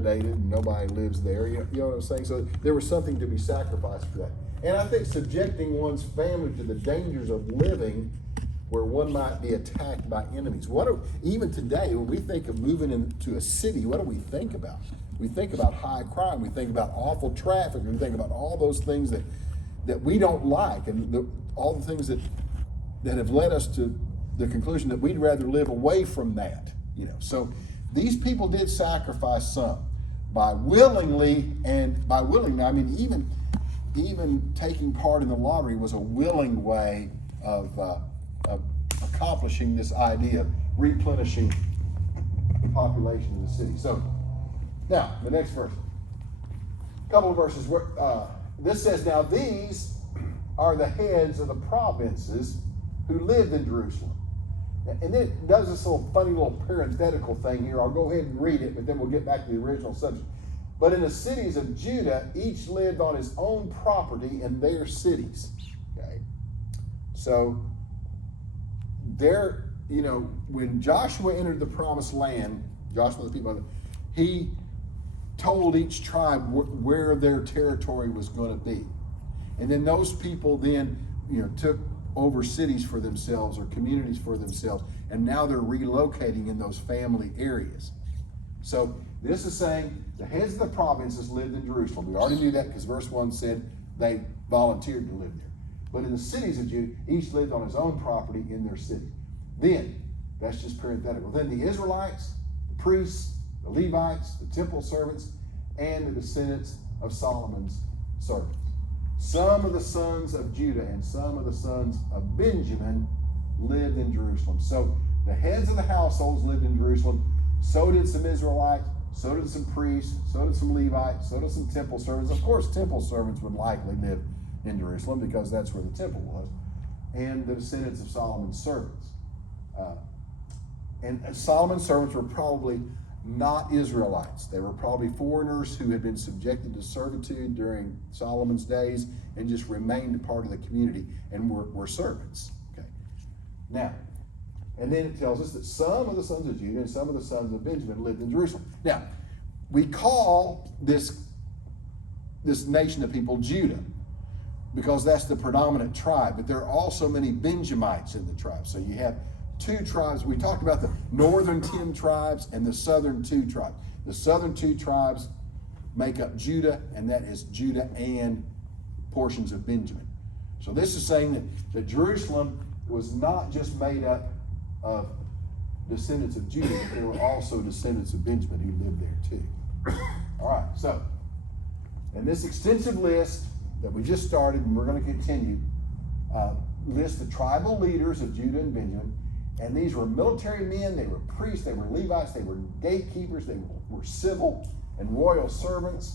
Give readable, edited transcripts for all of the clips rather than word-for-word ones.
dilapidated and nobody lives there. You know what I'm saying? So there was something to be sacrificed for that. And I think subjecting one's family to the dangers of living where one might be attacked by enemies. Even today, when we think of moving into a city, what do we think about? We think about high crime. We think about awful traffic. We think about all those things that we don't like, and all the things that have led us to the conclusion that we'd rather live away from that. So these people did sacrifice some by willingly, I mean, even taking part in the lottery was a willing way of accomplishing this idea of replenishing the population of the city. So now the next verse, a couple of verses where this says, now these are the heads of the provinces who lived in Jerusalem. And then it does this funny little parenthetical thing here. I'll go ahead and read it, but then we'll get back to the original subject. But in the cities of Judah, each lived on his own property in their cities. Okay? So there, when Joshua entered the promised land, Joshua the people, he told each tribe where their territory was going to be. And then those people then, took over cities for themselves or communities for themselves, and now they're relocating in those family areas. So this is saying the heads of the provinces lived in Jerusalem. We already knew that because verse 1 said they volunteered to live there. But in the cities of Judah, each lived on his own property in their city. Then, that's just parenthetical, then the Israelites, the priests, the Levites, the temple servants, and the descendants of Solomon's servants. Some of the sons of Judah and some of the sons of Benjamin lived in Jerusalem. So the heads of the households lived in Jerusalem. So did some Israelites, so did some priests, so did some Levites, so did some temple servants. Of course, temple servants would likely live in Jerusalem because that's where the temple was. And the descendants of Solomon's servants. And Solomon's servants were probably not Israelites. They were probably foreigners who had been subjected to servitude during Solomon's days and just remained a part of the community and were servants. Okay. Now, and then it tells us that some of the sons of Judah and some of the sons of Benjamin lived in Jerusalem. Now, we call this nation of people Judah because that's the predominant tribe, but there are also many Benjamites in the tribe. So you have two tribes. We talked about the northern 10 tribes and the southern 2 tribes. The southern 2 tribes make up Judah, and that is Judah and portions of Benjamin. So this is saying that Jerusalem was not just made up of descendants of Judah, but there were also descendants of Benjamin who lived there too. All right, so, and this extensive list that we just started, and we're going to continue, lists the tribal leaders of Judah and Benjamin. And these were military men, they were priests, they were Levites, they were gatekeepers, they were civil and royal servants.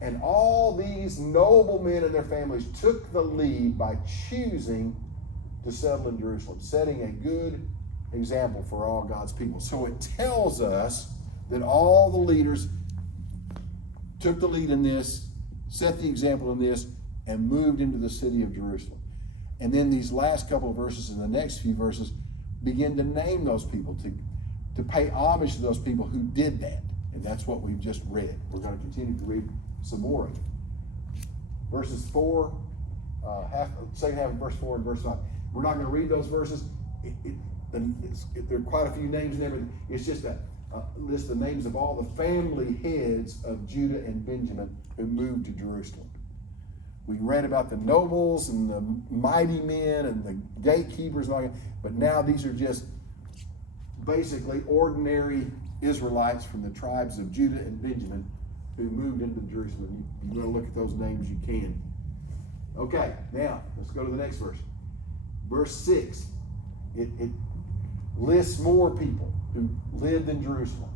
And all these noble men and their families took the lead by choosing to settle in Jerusalem, setting a good example for all God's people. So it tells us that all the leaders took the lead in this, set the example in this, and moved into the city of Jerusalem. And then these last couple of verses and the next few verses begin to name those people, to pay homage to those people who did that. And that's what we've just read. We're going to continue to read some more of it. Verses 4, second half of verse 4 and verse 5. We're not going to read those verses. There are quite a few names and everything. It's just a list of names of all the family heads of Judah and Benjamin who moved to Jerusalem. We read about the nobles and the mighty men and the gatekeepers and all that, but now these are just basically ordinary Israelites from the tribes of Judah and Benjamin who moved into Jerusalem. You want to look at those names, you can. Okay, now let's go to the next verse. Verse 6, it lists more people who lived in Jerusalem.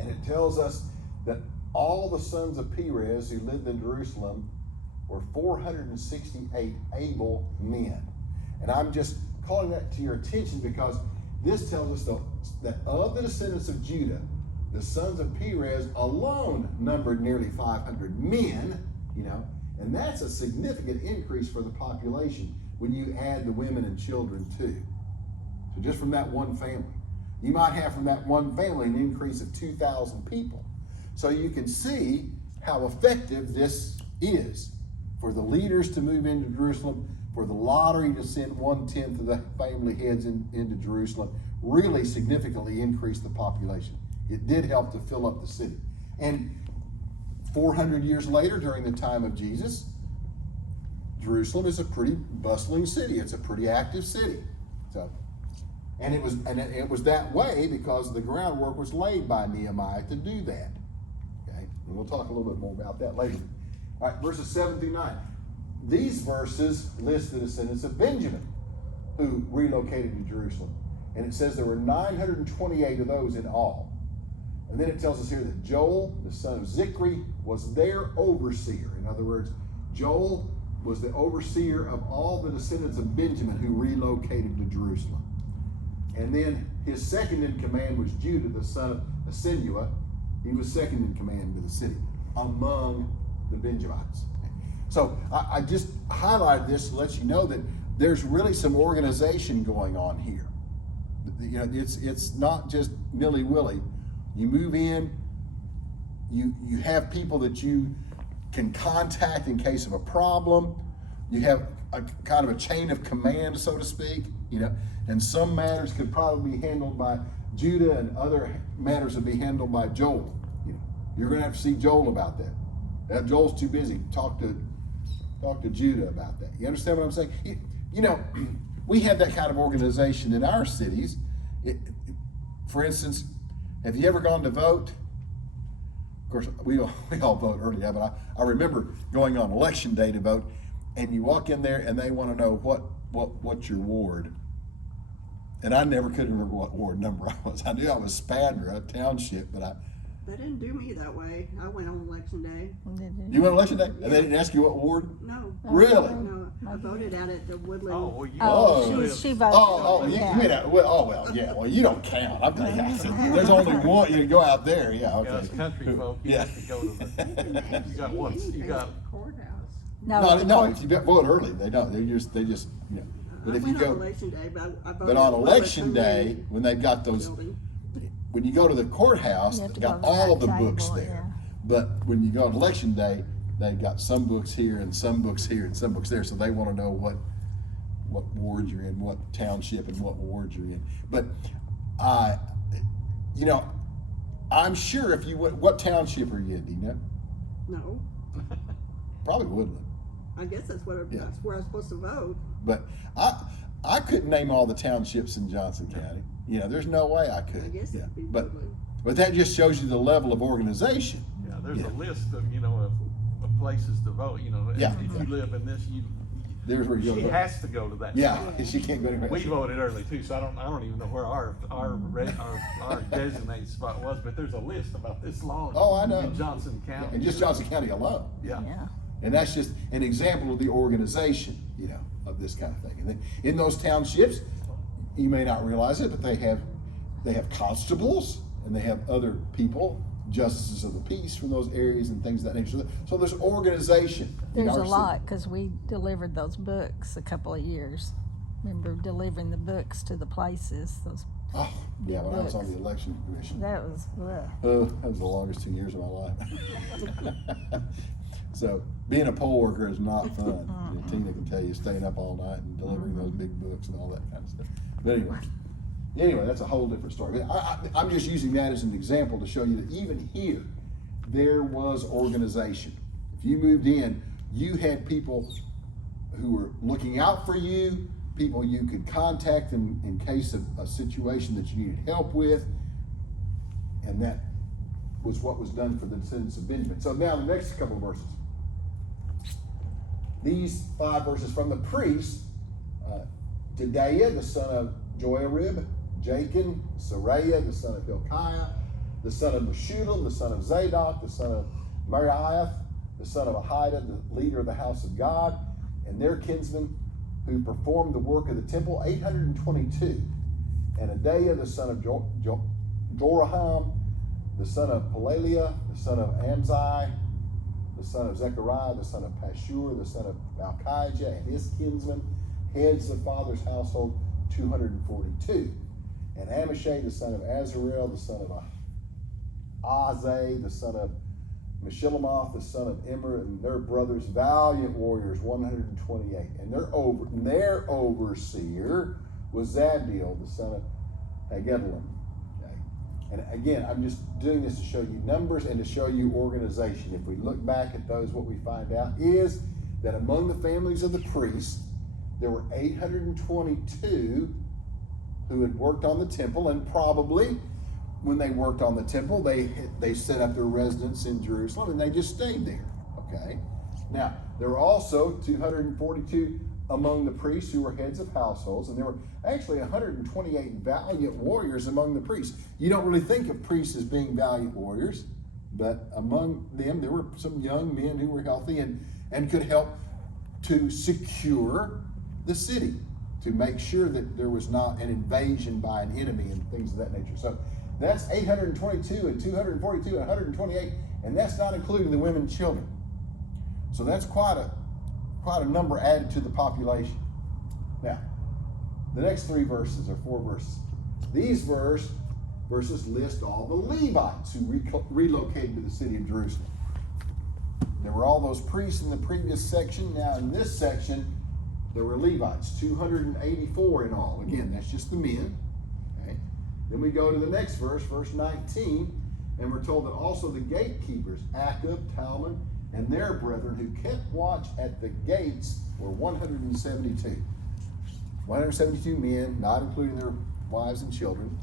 And it tells us that all the sons of Perez who lived in Jerusalem were 468 able men. And I'm just calling that to your attention because this tells us that of the descendants of Judah, the sons of Perez alone numbered nearly 500 men, and that's a significant increase for the population when you add the women and children too. So just from that one family. You might have from that one family an increase of 2,000 people. So you can see how effective this is for the leaders to move into Jerusalem, for the lottery to send 1/10 of the family heads into Jerusalem, really significantly increased the population. It did help to fill up the city. And 400 years later, during the time of Jesus, Jerusalem is a pretty bustling city. It's a pretty active city. So, and it was that way because the groundwork was laid by Nehemiah to do that. Okay, and we'll talk a little bit more about that later. All right, verses 7 through 9. These verses list the descendants of Benjamin who relocated to Jerusalem. And it says there were 928 of those in all. And then it tells us here that Joel, the son of Zichri, was their overseer. In other words, Joel was the overseer of all the descendants of Benjamin who relocated to Jerusalem. And then his second in command was Judah, the son of Asenua. He was second in command to the city among the Benjamites. So I just highlighted this to let you know that there's really some organization going on here. You know, it's not just nilly-willy. You move in, you have people that you can contact in case of a problem. You have a kind of a chain of command, so to speak, you know, and some matters could probably be handled by Judah and other matters would be handled by Joel. You know, you're going to have to see Joel about that. Joel's too busy. Talk to Judah about that. You understand what I'm saying? You know, we have that kind of organization in our cities. For instance, have you ever gone to vote? Of course, we all vote early, yeah, but I remember going on election day to vote, and you walk in there and they want to know what's your ward. And I never could remember what ward number I was. I knew I was Spadra, township, but They didn't do me that way. I went on election day. You went on election day? Yeah. And they didn't ask you what ward? No. Really? No, I voted out at the Woodland. She voted. Well, you don't count. I'm telling you, there's only one. You go out there, yeah. Okay. Yeah, as country folk, you have to go to the, you got one, you got. Courthouse. No, if you vote early, they don't. They just, you know. But if you I went go, on election day, but I voted but on at election Woodland day, when they've got those, building. when you go to the courthouse, You have they've to got go to that all the table, books there. yeah. But when you go on election day, they've got some books here and some books here and some books there. So they want to know what ward you're in, what township and what ward you're in. But you know, I'm sure if you went, what township are you in? Do you know? No, Probably Woodland. I guess that's where I'm supposed to vote. But I couldn't name all the townships in Johnson County. You know, there's no way I could. I guess it'd be But Woodland. that just shows you the level of organization. Yeah, there's Yeah. a list of, you know, of places to vote, you know, Yeah. if you live in this, There's where you go. she to vote. has to go to that. Yeah, she can't go anywhere. We voted early too, so I don't even know where our designated spot was, but there's a list about this long. Oh, I know. In Johnson County. And just Johnson County alone. Yeah. Yeah. And that's just an example of the organization, you know, of this kind of thing. And then in those townships, you may not realize it, but they have constables and they have other people, justices of the peace from those areas and things of that nature. So there's organization. in There's our a city. lot, because we delivered those books a couple of years. Remember delivering the books to the places, those, Oh, yeah, when I was on books. the election commission. that was, That was the longest 2 years of my life. So being a poll worker is not fun. You know, Tina can tell you, staying up all night and delivering those big books and all that kind of stuff. But anyway, that's a whole different story. But I'm just using that as an example to show you that even here, there was organization. If you moved in, you had people who were looking out for you, people you could contact in case of a situation that you needed help with, and that was what was done for the descendants of Benjamin. So now the next couple of verses. These 5 verses from the priests, Jedaiah, the son of Joiarib, Jachin, Sariah, the son of Hilkiah, the son of Meshulam, the son of Zadok, the son of Meriath, the son of Ahida, the leader of the house of God, and their kinsmen who performed the work of the temple, 822. And Adaiah, the son of Joraham, the son of Pelaliah, the son of Amzai, the son of Zechariah, the son of Pashur, the son of Malchijah, and his kinsmen, heads of father's household, 242. And Amishai, the son of Azarel, the son of Azai, the son of Meshillemoth, the son of Immer, and their brothers, valiant warriors, 128. And their overseer was Zabdiel, the son of Hagedolin. Okay. And again, I'm just doing this to show you numbers and to show you organization. If we look back at those, what we find out is that among the families of the priests, there were 822 who had worked on the temple, and probably when they worked on the temple, they set up their residence in Jerusalem and they just stayed there. Okay. Now, there were also 242 among the priests who were heads of households, and there were actually 128 valiant warriors among the priests. You don't really think of priests as being valiant warriors, but among them there were some young men who were healthy and could help to secure the city, to make sure that there was not an invasion by an enemy and things of that nature. So that's 822 and 242 and 128, and that's not including the women and children. So that's quite a number added to the population. Now, the next 3 verses are 4 verses. These verses list all the Levites who relocated to the city of Jerusalem. There were all those priests in the previous section. Now in this section, there were Levites, 284 in all. Again, that's just the men. Okay. Then we go to the next verse, verse 19, and we're told that also the gatekeepers, Akub, Talmon, and their brethren who kept watch at the gates were 172. 172 men, not including their wives and children.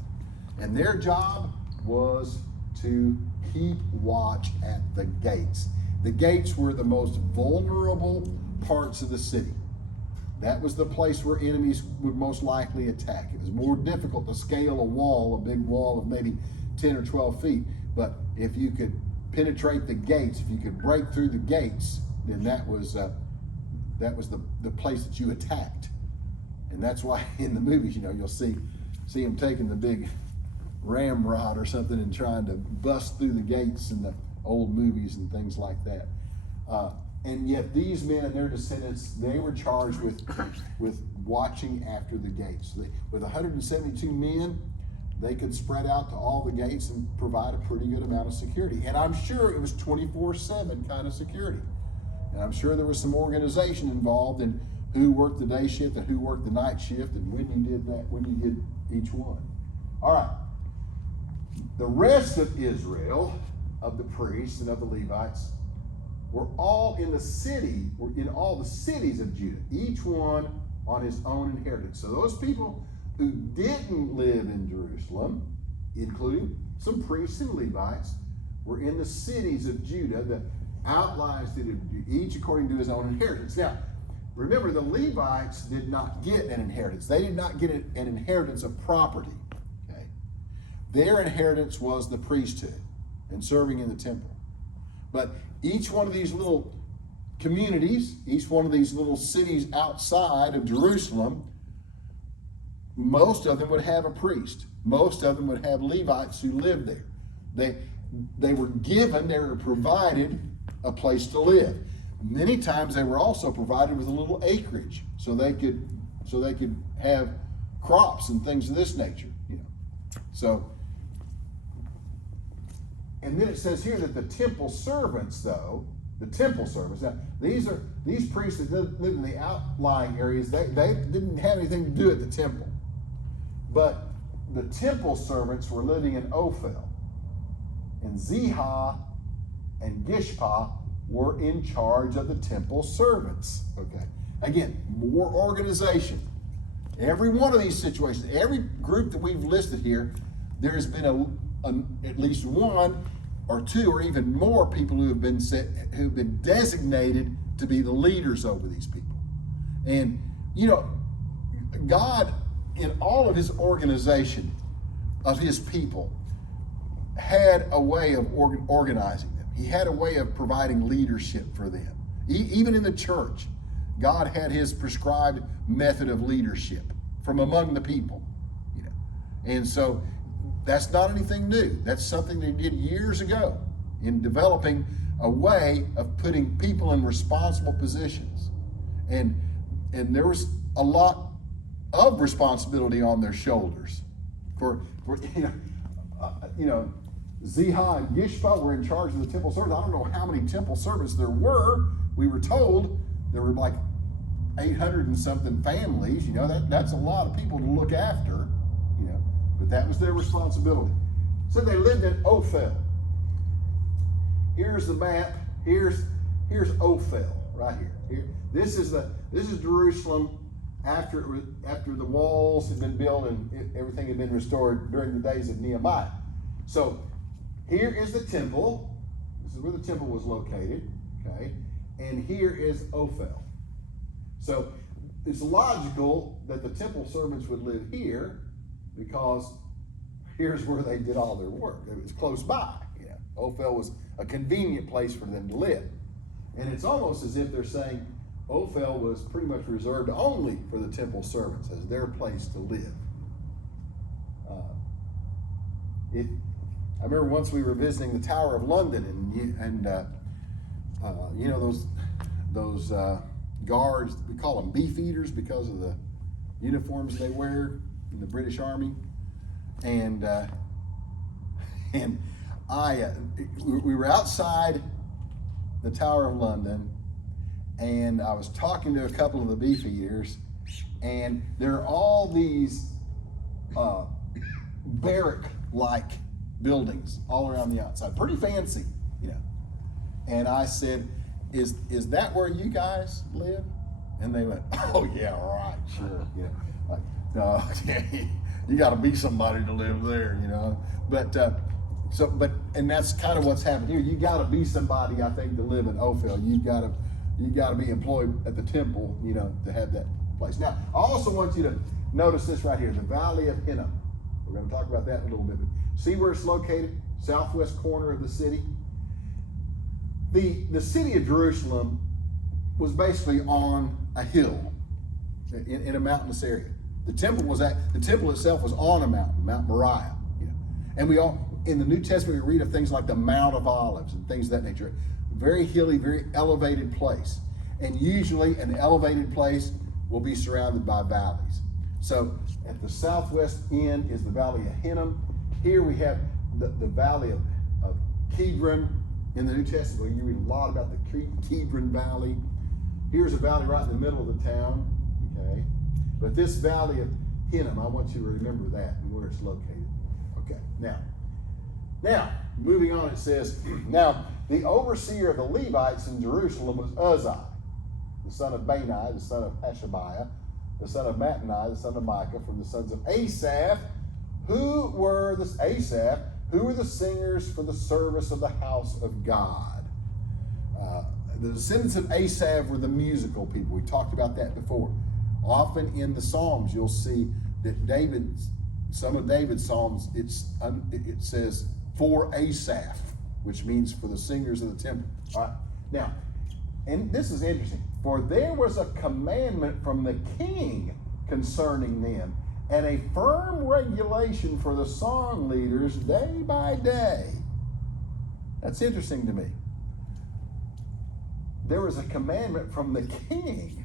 And their job was to keep watch at the gates. The gates were the most vulnerable parts of the city. That was the place where enemies would most likely attack. It was more difficult to scale a wall, a big wall of maybe 10 or 12 feet. But if you could penetrate the gates, if you could break through the gates, then that was the place that you attacked. And that's why in the movies, you'll see them taking the big ramrod or something and trying to bust through the gates in the old movies and things like that. And yet these men and their descendants, they were charged with watching after the gates. With 172 men, they could spread out to all the gates and provide a pretty good amount of security. And I'm sure it was 24/7 kind of security. And I'm sure there was some organization involved in who worked the day shift and who worked the night shift and when you did that, when you did each one. All right. The rest of Israel, of the priests and of the Levites, were all in all the cities of Judah, each one on his own inheritance. So those people who didn't live in Jerusalem, including some priests and Levites, were in the cities of Judah, the outlines did each according to his own inheritance. Now, remember, the Levites did not get an inheritance. They did not get an inheritance of property. Okay? Their inheritance was the priesthood and serving in the temple. But each one of these little communities, each one of these little cities outside of Jerusalem, most of them would have a priest. Most of them would have Levites who lived there. They were provided a place to live. Many times they were also provided with a little acreage so they could have crops and things of this nature. So, and then it says here that the temple servants, now these priests that lived in the outlying areas, they didn't have anything to do at the temple. But the temple servants were living in Ophel, and Zihah and Gishpa were in charge of the temple servants. Okay. Again, more organization. Every one of these situations, every group that we've listed here, there's been at least one or two or even more people who've been designated to be the leaders over these people. And God, in all of his organization of his people, had a way of organizing them. He had a way of providing leadership for them. Even in the church, God had his prescribed method of leadership from among the people. And so that's not anything new. That's something they did years ago in developing a way of putting people in responsible positions. And there was a lot of responsibility on their shoulders. for Ziha and Yishpa were in charge of the temple service. I don't know how many temple servants there were. We were told there were like 800 and something families. That's a lot of people to look after. But that was their responsibility. So they lived in Ophel. Here's the map. Here's Ophel right here. This is Jerusalem after the walls had been built and everything had been restored during the days of Nehemiah. So here is the temple. This is where the temple was located. Okay, and here is Ophel. So it's logical that the temple servants would live here, because here's where they did all their work. It was close by. Ophel was a convenient place for them to live. And it's almost as if they're saying Ophel was pretty much reserved only for the temple servants as their place to live. I remember once we were visiting the Tower of London, and those guards, we call them beef eaters because of the uniforms they wear in the British Army, and we were outside the Tower of London, and I was talking to a couple of the beef eaters, and there are all these barrack-like buildings all around the outside, pretty fancy, And I said, "Is that where you guys live?" And they went, "Oh yeah, right, sure." Like, no, you got to be somebody to live there, But and that's kind of what's happened here. You got to be somebody, I think, to live in Ophel. You got to be employed at the temple, to have that place. Now, I also want you to notice this right here, the Valley of Hinnom. We're going to talk about that in a little bit. But see where it's located? Southwest corner of the city. The city of Jerusalem was basically on a hill in a mountainous area. The temple itself was on a mountain, Mount Moriah. And we all in the New Testament we read of things like the Mount of Olives and things of that nature. Very hilly, very elevated place. And usually an elevated place will be surrounded by valleys. So at the southwest end is the Valley of Hinnom. Here we have the Valley of Kidron. In the New Testament, you read a lot about the Kidron Valley. Here's a valley right in the middle of the town, okay? But this Valley of Hinnom, I want you to remember that and where it's located. Okay, now, moving on, it says, now, the overseer of the Levites in Jerusalem was Uzziah, the son of Bani, the son of Hashabiah, the son of Mattani, the son of Micah, from the sons of Asaph, who were the singers for the service of the house of God. The descendants of Asaph were the musical people. We talked about that before. Often in the Psalms, you'll see that some of David's Psalms, it says for Asaph, which means for the singers of the temple. All right. Now, and this is interesting. For there was a commandment from the king concerning them, and a firm regulation for the song leaders day by day. That's interesting to me. There was a commandment from the king.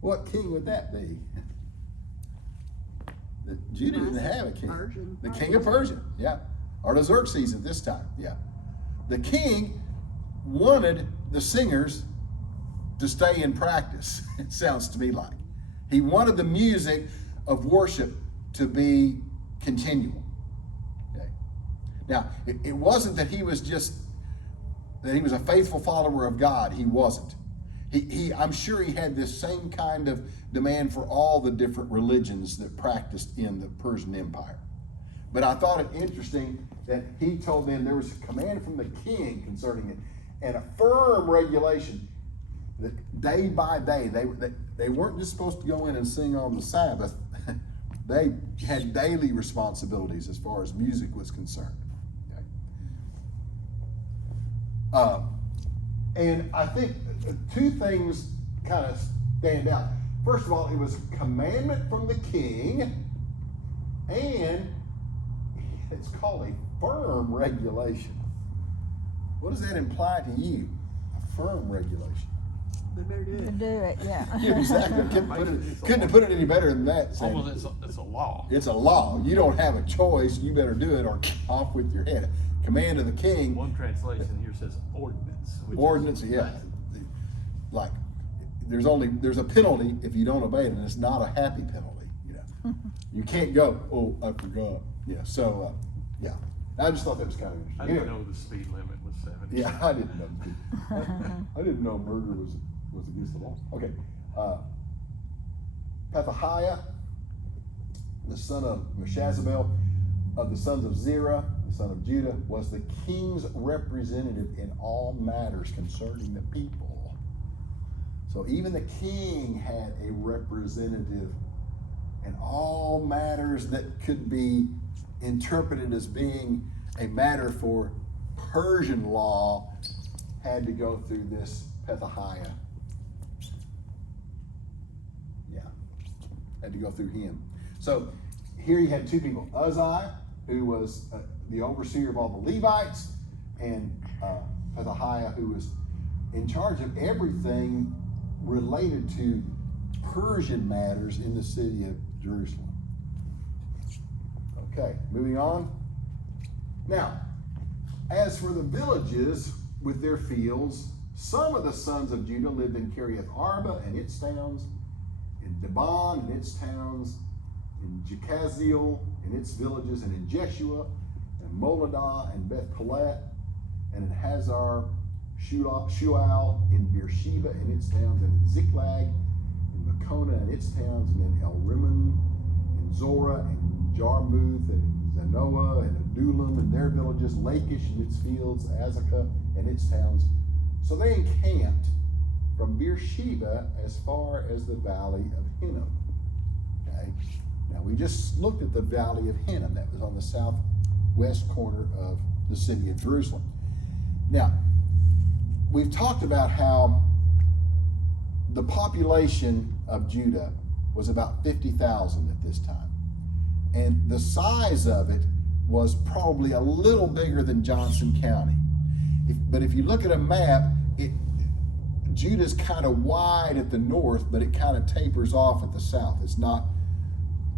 What king would that be? Judah didn't have a king. Persian. The king of Persia, yeah. Artaxerxes at this time, yeah. The king wanted the singers to stay in practice, it sounds to me like. He wanted the music of worship to be continual. Okay. Now, it wasn't that he was a faithful follower of God. He wasn't. I'm sure he had this same kind of demand for all the different religions that practiced in the Persian Empire. But I thought it interesting that he told them there was a command from the king concerning it, and a firm regulation that day by day, they weren't just supposed to go in and sing on the Sabbath. They had daily responsibilities as far as music was concerned. Okay. And I think two things kind of stand out. First of all, it was a commandment from the king, and it's called a firm regulation. What does that imply to you? A firm regulation. They better do To it. do it, yeah. Yeah, exactly. Couldn't have put it any better than that. It's Sandy. almost, it's a law. It's a law. You don't have a choice. You better do it or off with your head. Command of the king. One translation here says ordinance. Which Ordinance, is, yeah. Like, there's a penalty if you don't obey it, and it's not a happy penalty, you know. You can't go, oh, I forgot. Yeah, so, yeah. I just thought that was kind of I interesting. didn't Anyway. know the speed limit was 70. Yeah, I didn't know. I didn't know murder was against the law. Okay. Pethahiah, the son of Meshazabel, of the sons of Zerah, the son of Judah, was the king's representative in all matters concerning the people. So even the king had a representative in all matters that could be interpreted as being a matter for Persian law, had to go through this Pethahiah. Yeah, had to go through him. So here you had two people, Uzziah, who was the overseer of all the Levites, and Pethahiah, who was in charge of everything related to Persian matters in the city of Jerusalem. Okay, moving on. Now, as for the villages with their fields, some of the sons of Judah lived in Kiriath Arba and its towns, in Dibon and its towns, in Jekaziel and its villages, and in Jeshua, and Moladah, and Beth Pelet, and in Hazar Shual, in Beersheba and its towns, and in Ziklag, in Makona and its towns, and in El Rimmon, in Zorah, and Jarmuth, and Zanoah, and Adullam, and their villages, Lachish and its fields, Azekah and its towns. So they encamped from Beersheba as far as the valley of Hinnom. Okay? Now we just looked at the valley of Hinnom. That was on the southwest corner of the city of Jerusalem. Now, we've talked about how the population of Judah was about 50,000 at this time. And the size of it was probably a little bigger than Johnson County. But if you look at a map, Judah's kind of wide at the north, but it kind of tapers off at the south. It's not,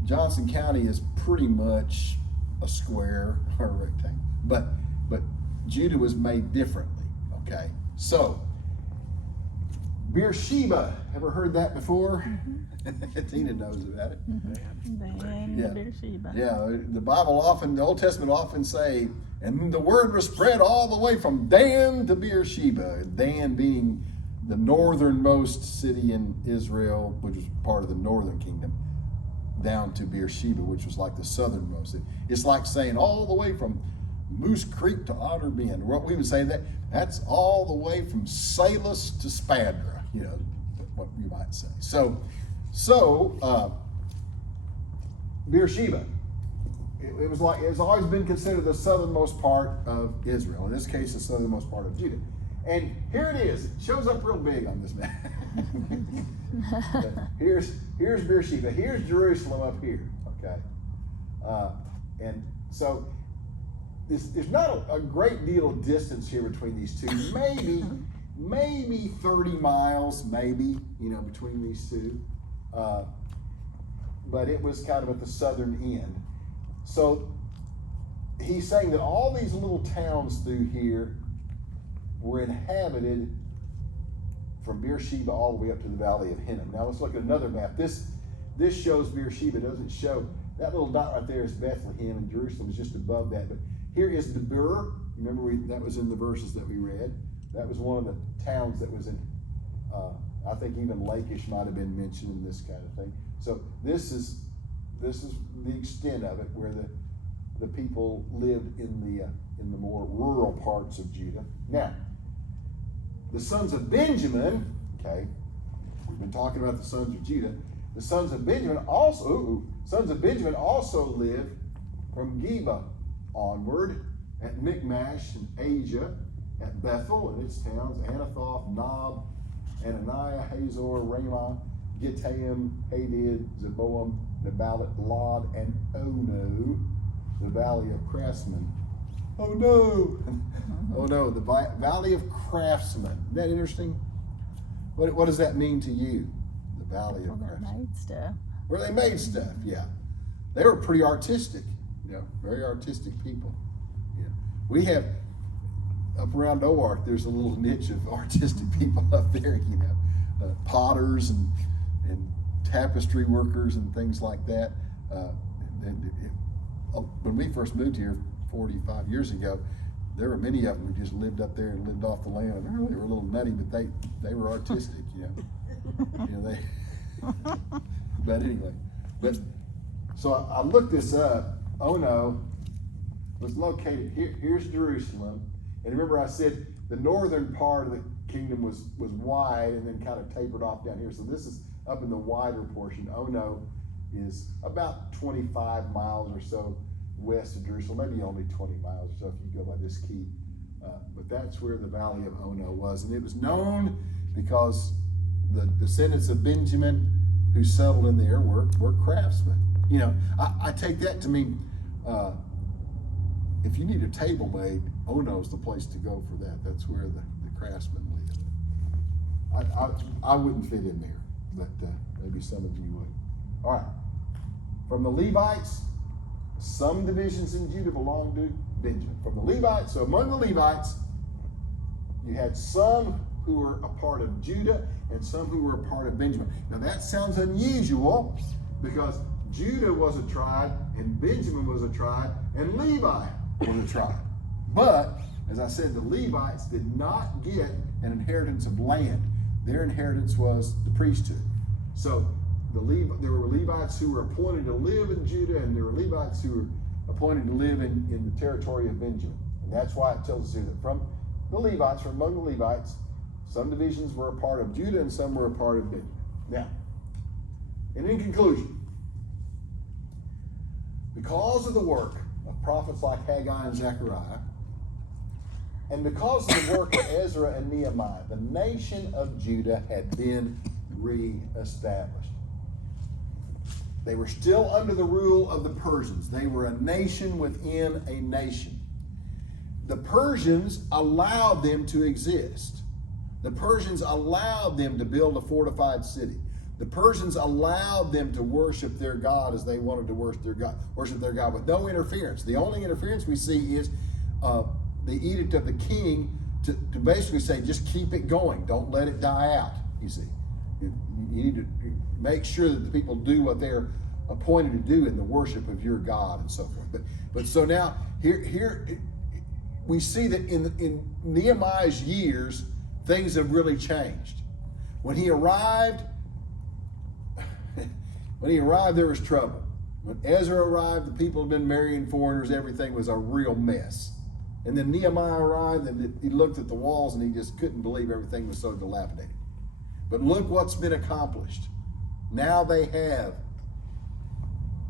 Johnson County is pretty much a square or a rectangle. But Judah was made differently, okay? So, Beersheba, ever heard that before? Tina knows about it. Dan, Yeah. Beersheba. Yeah, the Bible often, the Old Testament often say, and the word was spread all the way from Dan to Beersheba. Dan being the northernmost city in Israel, which was part of the northern kingdom, down to Beersheba, which was like the southernmost. It's like saying all the way from Moose Creek to Otter Bend. What we would say that's all the way from Salus to Spadra, you know, what you might say. So Beersheba, it was always been considered the southernmost part of Israel. In this case, the southernmost part of Judah. And here it is. It shows up real big on this map. Here's Beersheba. Here's Jerusalem up here. Okay, and so there's not a great deal of distance here between these two. Maybe 30 miles, maybe, you know, between these two. But it was kind of at the southern end. So he's saying that all these little towns through here were inhabited from Beersheba all the way up to the valley of Hinnom. Now let's look at another map. This shows Beersheba. It doesn't show, that little dot right there is Bethlehem, and Jerusalem is just above that. But here is Debir. Remember, that was in the verses that we read. That was one of the towns that was in, I think even Lachish might have been mentioned in this kind of thing. So this is the extent of it, where the people lived in the more rural parts of Judah. Now, the sons of Benjamin, okay, we've been talking about the sons of Judah. The sons of Benjamin also lived from Geba onward, at Michmash and Asia, at Bethel and its towns, Anathoth, Nob, Ananiah, Hazor, Ramah, Gittaim, Hadid, Zeboam, Nebalat, Lod, and Ono, the valley of craftsmen. Oh no! Oh no, the valley of craftsmen. Isn't that interesting? What does that mean to you? The Valley Well, of they Craftsmen. made stuff. Where they made stuff, yeah. They were pretty artistic, very artistic people. Yeah. We have, up around Oark, there's a little niche of artistic people up there, potters and tapestry workers and things like that. When we first moved here 45 years ago, there were many of them who just lived up there and lived off the land. They were a little nutty, but they were artistic, But anyway, so I looked this up. Ono was located here. Here's Jerusalem, and remember I said the northern part of the kingdom was wide and then kind of tapered off down here. So this is up in the wider portion. Ono is about 25 miles or so west of Jerusalem, maybe only 20 miles or so if you go by this key. But that's where the Valley of Ono was, and it was known because the descendants of Benjamin who settled in there were craftsmen. I take that to mean if you need a table made, Ono's the place to go for that. That's where the craftsmen live. I wouldn't fit in there, but maybe some of you would. All right. From the Levites, some divisions in Judah belonged to Benjamin. From the Levites, so among the Levites, you had some who were a part of Judah and some who were a part of Benjamin. Now that sounds unusual because Judah was a tribe and Benjamin was a tribe and Levi was a tribe. But, as I said, the Levites did not get an inheritance of land. Their inheritance was the priesthood. So there were Levites who were appointed to live in Judah, and there were Levites who were appointed to live in the territory of Benjamin. And that's why it tells us here that from among the Levites, some divisions were a part of Judah and some were a part of Benjamin. Now, and in conclusion, because of the work of prophets like Haggai and Zechariah, and because of the work of Ezra and Nehemiah, the nation of Judah had been reestablished. They were still under the rule of the Persians. They were a nation within a nation. The Persians allowed them to exist. The Persians allowed them to build a fortified city. The Persians allowed them to worship their God as they wanted to worship their God with no interference. The only interference we see is the edict of the king to basically say, just keep it going. Don't let it die out, you see. You need to make sure that the people do what they're appointed to do in the worship of your God and so forth. But so now here we see that in Nehemiah's years, things have really changed. When he arrived, there was trouble. When Ezra arrived, the people had been marrying foreigners. Everything was a real mess. And then Nehemiah arrived, and he looked at the walls, and he just couldn't believe everything was so dilapidated. But look what's been accomplished. Now they have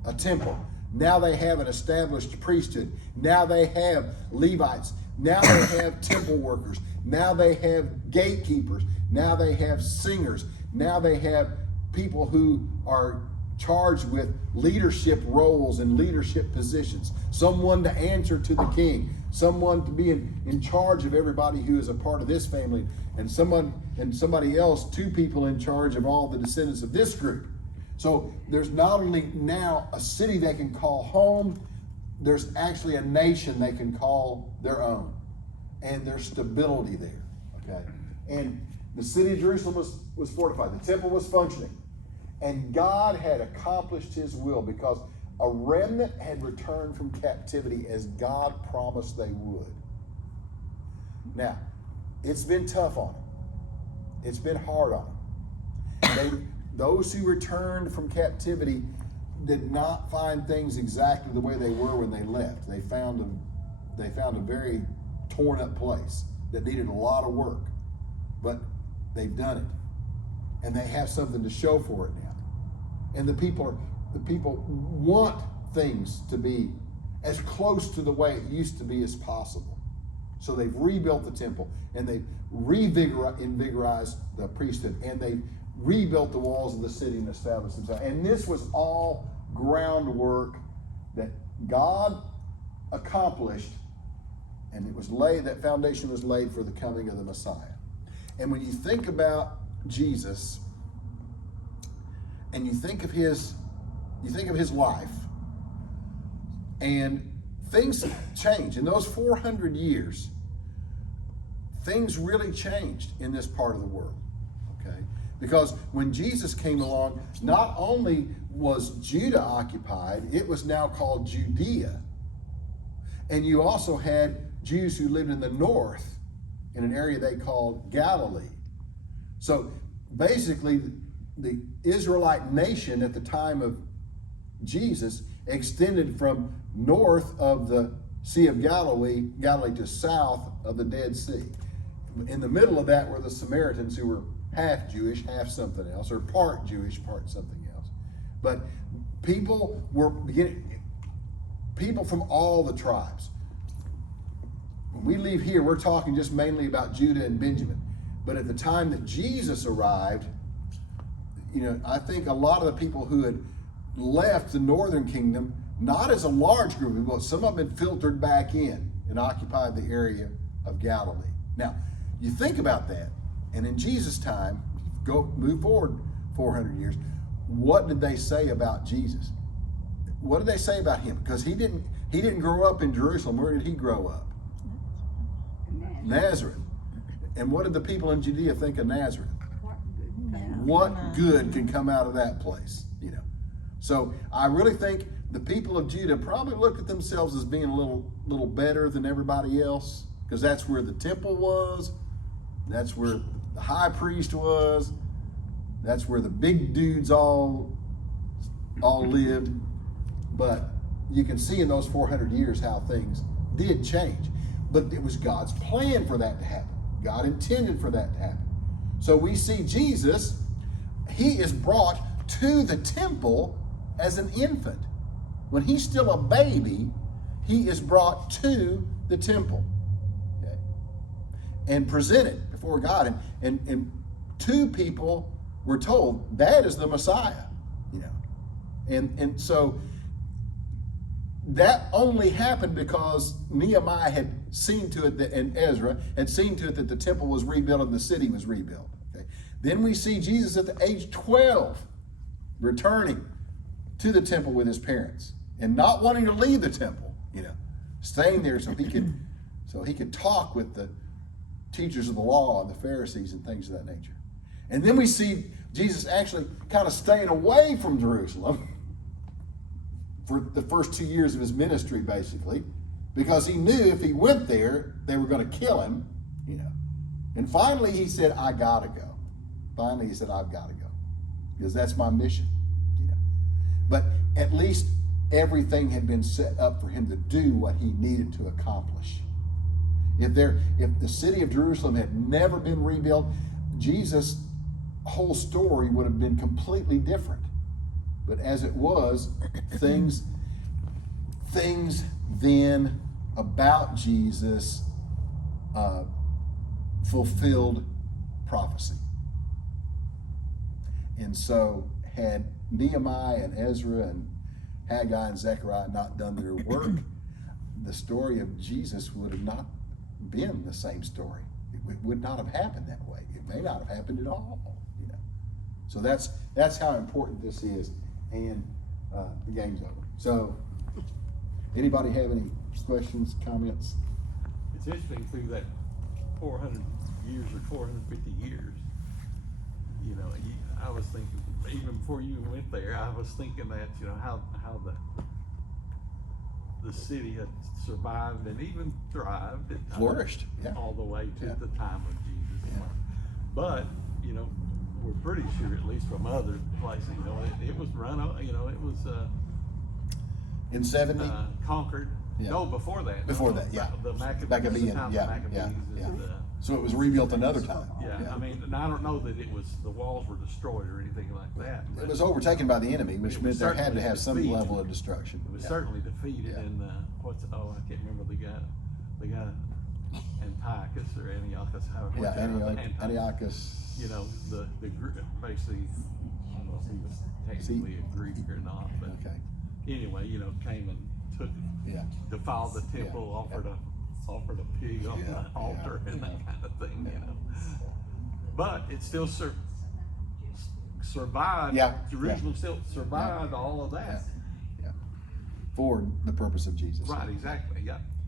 a temple. Now they have an established priesthood. Now they have Levites. Now they have temple workers. Now they have gatekeepers. Now they have singers. Now they have people who are charged with leadership roles and leadership positions. Someone to answer to the king. Someone to be in charge of everybody who is a part of this family. And somebody else, two people in charge of all the descendants of this group. So there's not only now a city they can call home, there's actually a nation they can call their own. And there's stability there, okay? And the city of Jerusalem was fortified. The temple was functioning. And God had accomplished his will because a remnant had returned from captivity as God promised they would. Now, it's been tough on them. It's been hard on them. Those who returned from captivity did not find things exactly the way they were when they left. They found a very torn up place that needed a lot of work, but they've done it, and they have something to show for it now. And the people want things to be as close to the way it used to be as possible. So they've rebuilt the temple, and they've reinvigorized the priesthood, and they've rebuilt the walls of the city and established themselves. And this was all groundwork that God accomplished, and it was laid, that foundation was laid for the coming of the Messiah. And when you think about Jesus and you think of his life, and things change. In those 400 years, things really changed in this part of the world, okay? Because when Jesus came along, not only was Judah occupied, it was now called Judea. And you also had Jews who lived in the north in an area they called Galilee. So basically, the Israelite nation at the time of Jesus extended from north of the Sea of Galilee to south of the Dead Sea. In the middle of that were the Samaritans, who were half Jewish, half something else, or part Jewish, part something else. But people from all the tribes. When we leave here, we're talking just mainly about Judah and Benjamin. But at the time that Jesus arrived, I think a lot of the people who had left the northern kingdom, not as a large group of people, some of them had filtered back in and occupied the area of Galilee. Now, you think about that, and in Jesus' time, move forward 400 years, what did they say about Jesus? What did they say about him? Because he didn't grow up in Jerusalem. Where did he grow up? Nazareth. And what did the people in Judea think of Nazareth? What good can come out of that place? So I really think the people of Judah probably looked at themselves as being a little better than everybody else, because that's where the temple was, that's where the high priest was, that's where the big dudes all lived. But you can see in those 400 years how things did change. But it was God's plan for that to happen. God intended for that to happen. So we see Jesus, he is brought to the temple as an infant. When he's still a baby, he is brought to the temple, okay, and presented before God. And two people were told, that is the Messiah, And so that only happened because Nehemiah had seen to it that, and Ezra had seen to it that the temple was rebuilt and the city was rebuilt. Okay. Then we see Jesus at the age 12 returning to the temple with his parents and not wanting to leave the temple, staying there so he could talk with the teachers of the law and the Pharisees and things of that nature. And then we see Jesus actually kind of staying away from Jerusalem for the first 2 years of his ministry, basically, because he knew if he went there, they were going to kill him, And finally he said, I gotta go. Finally he said, I've gotta go, because that's my mission, But at least everything had been set up for him to do what he needed to accomplish. If the city of Jerusalem had never been rebuilt, Jesus' whole story would have been completely different. But as it was, things then about Jesus fulfilled prophecy. And so had Nehemiah and Ezra and Haggai and Zechariah not done their work, the story of Jesus would have not been the same story. It would not have happened that way. It may not have happened at all. So that's how important this is. And the game's over. So anybody have any questions, comments? It's interesting, through that 400 years or 450 years, I was thinking, even before you went there, I was thinking that, how the city had survived and even thrived. Flourished, yeah. All the way to Yeah. the time of Jesus. Yeah. But, we're pretty sure, at least from other places, it was run, it was In 70? conquered. Yeah. No, before that. Before that, yeah. The Maccabees, Maccabean, the time of yeah, Maccabees yeah, is yeah. the, So it was rebuilt another time. yeah, I mean, and I don't know that it was, the walls were destroyed or anything like that. It but was overtaken by the enemy, which It meant was there had to certainly have some defeated. level of destruction. It was Yeah. certainly defeated Yeah. in, I can't remember the guy, Antiochus or Antiochus, however. Yeah, Antiochus. The group, basically, I don't know if he was technically a Greek or not, but Okay. anyway, came and took, Yeah. defiled the temple, Yeah. offered a pig on Yeah. the altar and that kind of thing, But it still survived. Yeah, Jerusalem still survived all of that. Yeah. For the purpose of Jesus. Right, exactly, yeah.